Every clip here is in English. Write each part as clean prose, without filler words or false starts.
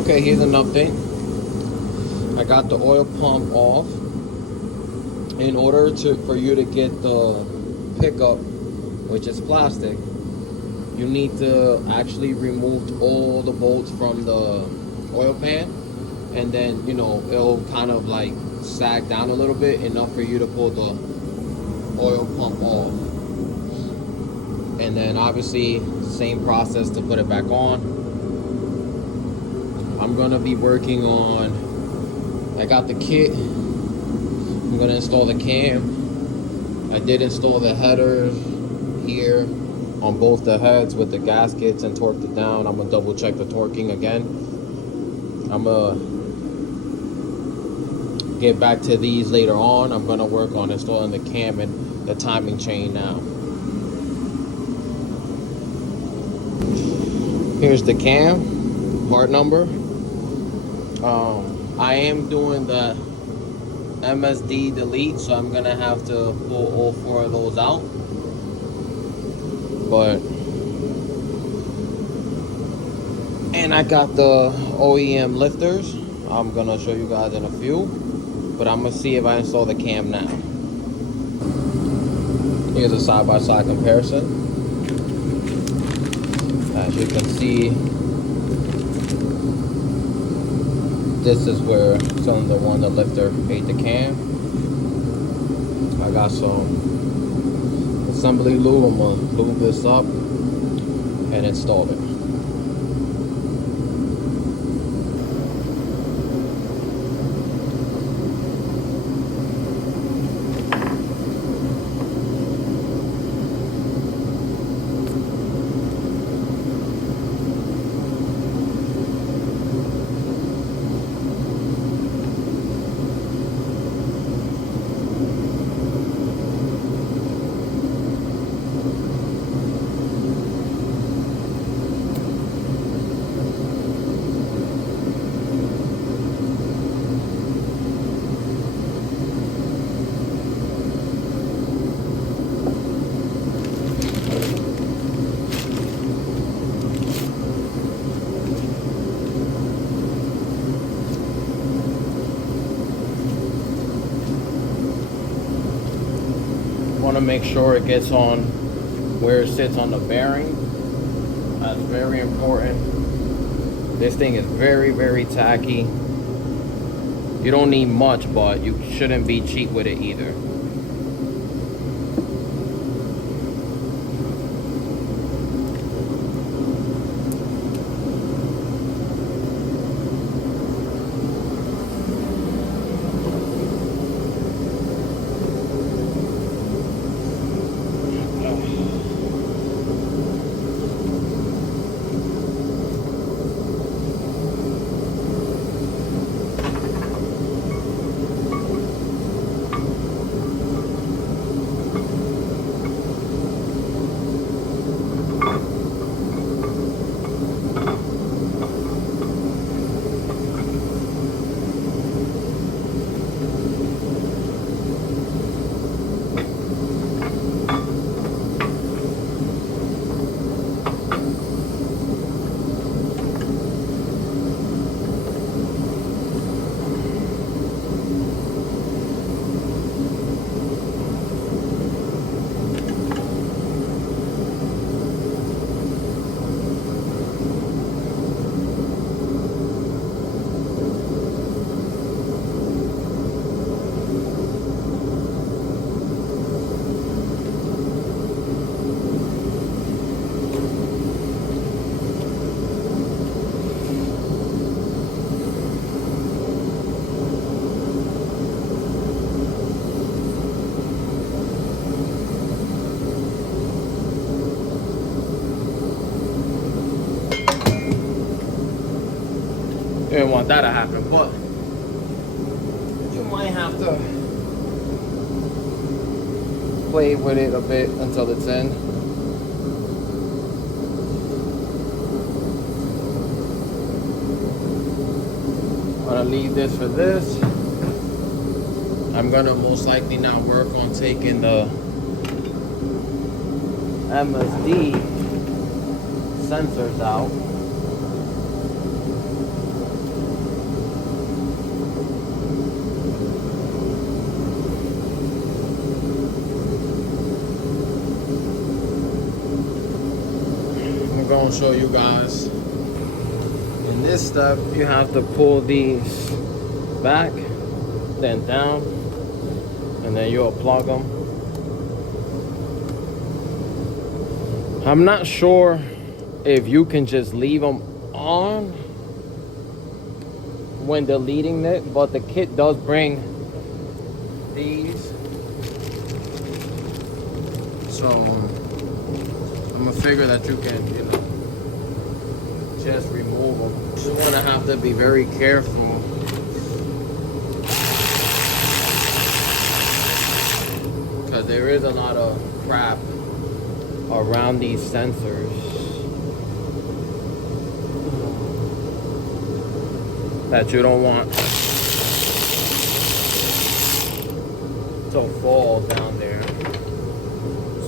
Okay, here's an update. I got the oil pump off. In order for you to get the pickup, which is plastic, you need to actually remove all the bolts from the oil pan, and then it'll kind of like sag down a little bit, enough for you to pull the oil pump off. And then obviously same process to put it back on. I'm gonna be working on, I got the kit, I'm gonna install the cam. I did install the headers here on both the heads with the gaskets and torqued it down. I'm gonna double check the torquing again. I'm gonna get back to these later on. I'm gonna work on installing the cam and the timing chain now. Here's the cam, part number. I am doing the MSD delete, so I'm gonna have to pull all 4 of those out. And I got the OEM lifters. I'm gonna show you guys in a few, but I'm gonna see if I install the cam now. Here's a side-by-side comparison. As you can see, this is where the lifter ate the cam. I got some assembly lube. I'm gonna lube this up and install it. Want to make sure it gets on where it sits on the bearing. That's very important. This thing is very, very tacky. You don't need much, but you shouldn't be cheap with it either. You didn't want that to happen, but you might have to play with it a bit until it's in. I'm gonna leave this for this. I'm gonna most likely now work on taking the MSD sensors out. gonna show you guys. In this step, you have to pull these back, then down, and then you'll plug them. I'm not sure if you can just leave them on when deleting it, but the kit does bring these. So I'm gonna figure that you can, you know, just remove them. You're gonna have to be very careful. Because there is a lot of crap around these sensors that you don't want to fall down there.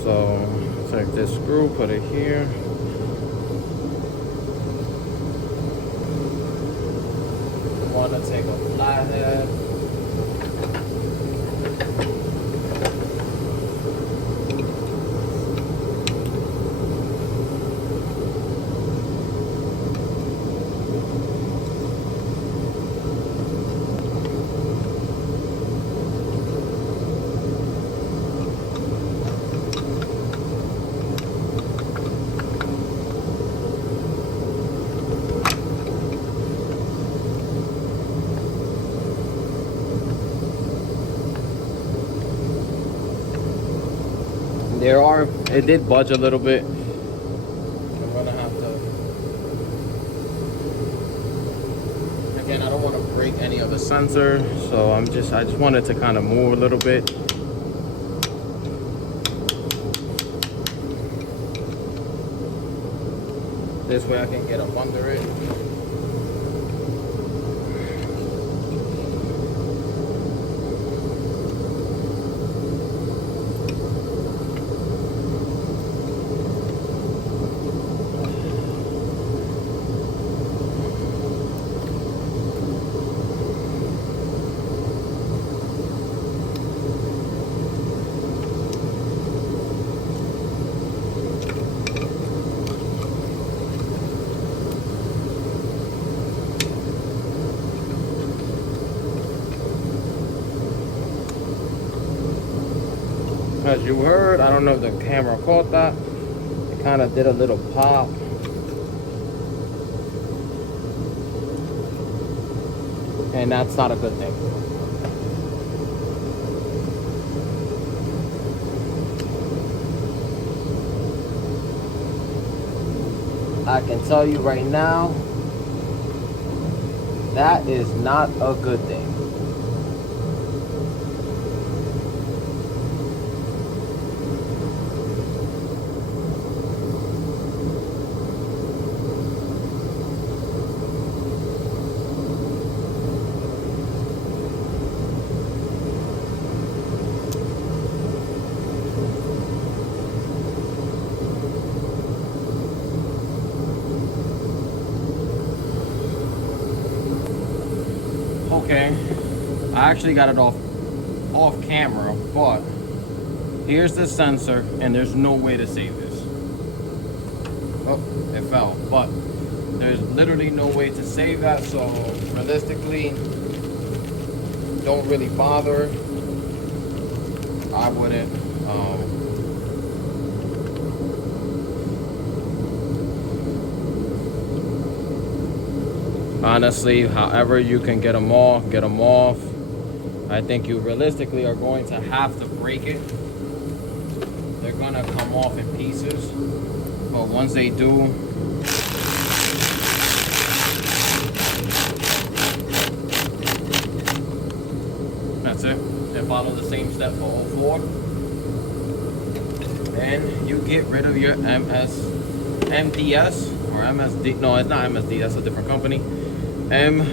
So take this screw, put it here. You want to take a flathead. It did budge a little bit. I'm gonna have to, again, I don't want to break any of the sensor, so I just wanted to kind of move a little bit. This way I can get up under it. As you heard, I don't know if the camera caught that, it kind of did a little pop. And that's not a good thing. I can tell you right now, that is not a good thing. Okay, I actually got it off camera, but here's the sensor, and there's no way to save this. Oh, it fell, but there's literally no way to save that, so realistically, don't really bother. I wouldn't. Honestly, however you can get them off, get them off. I think you realistically are going to have to break it. They're gonna come off in pieces, but once they do, that's it. And follow the same step for all four. Then you get rid of your MDS or MSD. No, it's not MSD, that's a different company. MDS.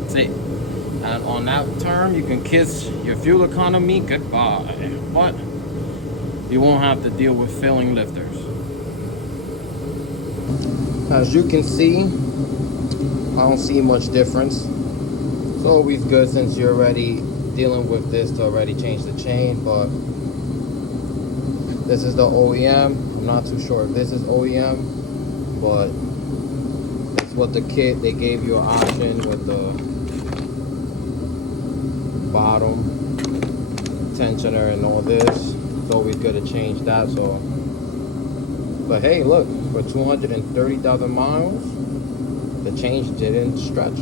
That's it. And on that term, you can kiss your fuel economy goodbye. But you won't have to deal with failing lifters. As you can see, I don't see much difference. It's always good since you're already dealing with this to already change the chain, but This is the OEM. I'm not too sure if this is OEM, but that's what the kit, they gave you an option with the bottom tensioner and all this. It's always good to change that. So, but hey, look, for 230,000 miles, the change didn't stretch.